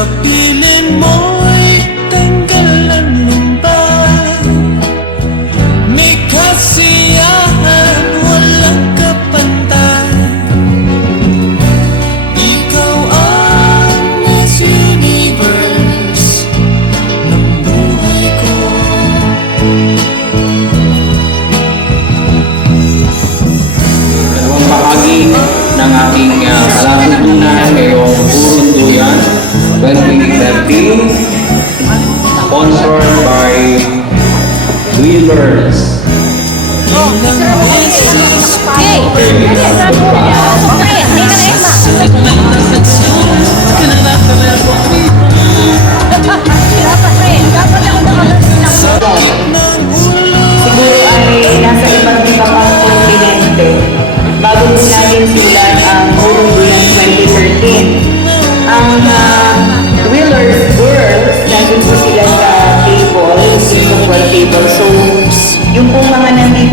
up in Wheelers. Hey! siguro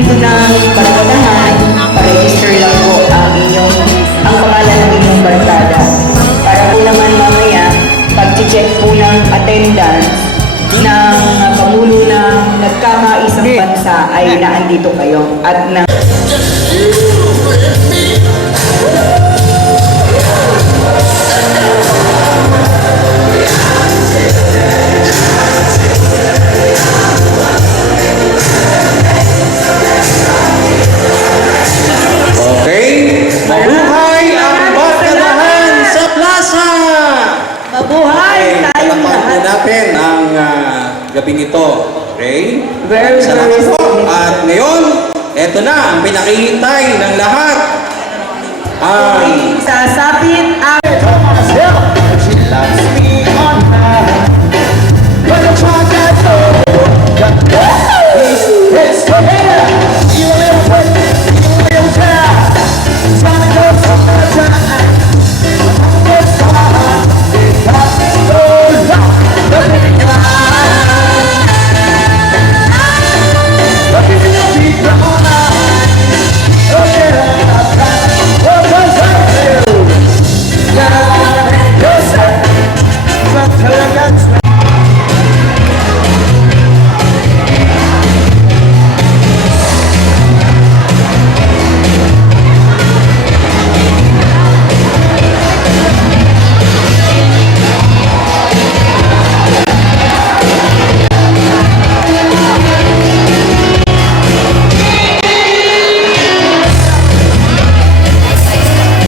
nandito ng barkadahan, pa-register lang po ang inyong, ang pangalan ng inyong barkada. Para po naman mamaya, pag-check po ng attendance, ng pamulo ng nagkakaisang bansa ay naandito kayo at na po lahat. natin ang ah, gabing ito. Okay? Very, Salamat very po. At ngayon, eto na, ang pinakihintay ng lahat. Ang Sasapit ang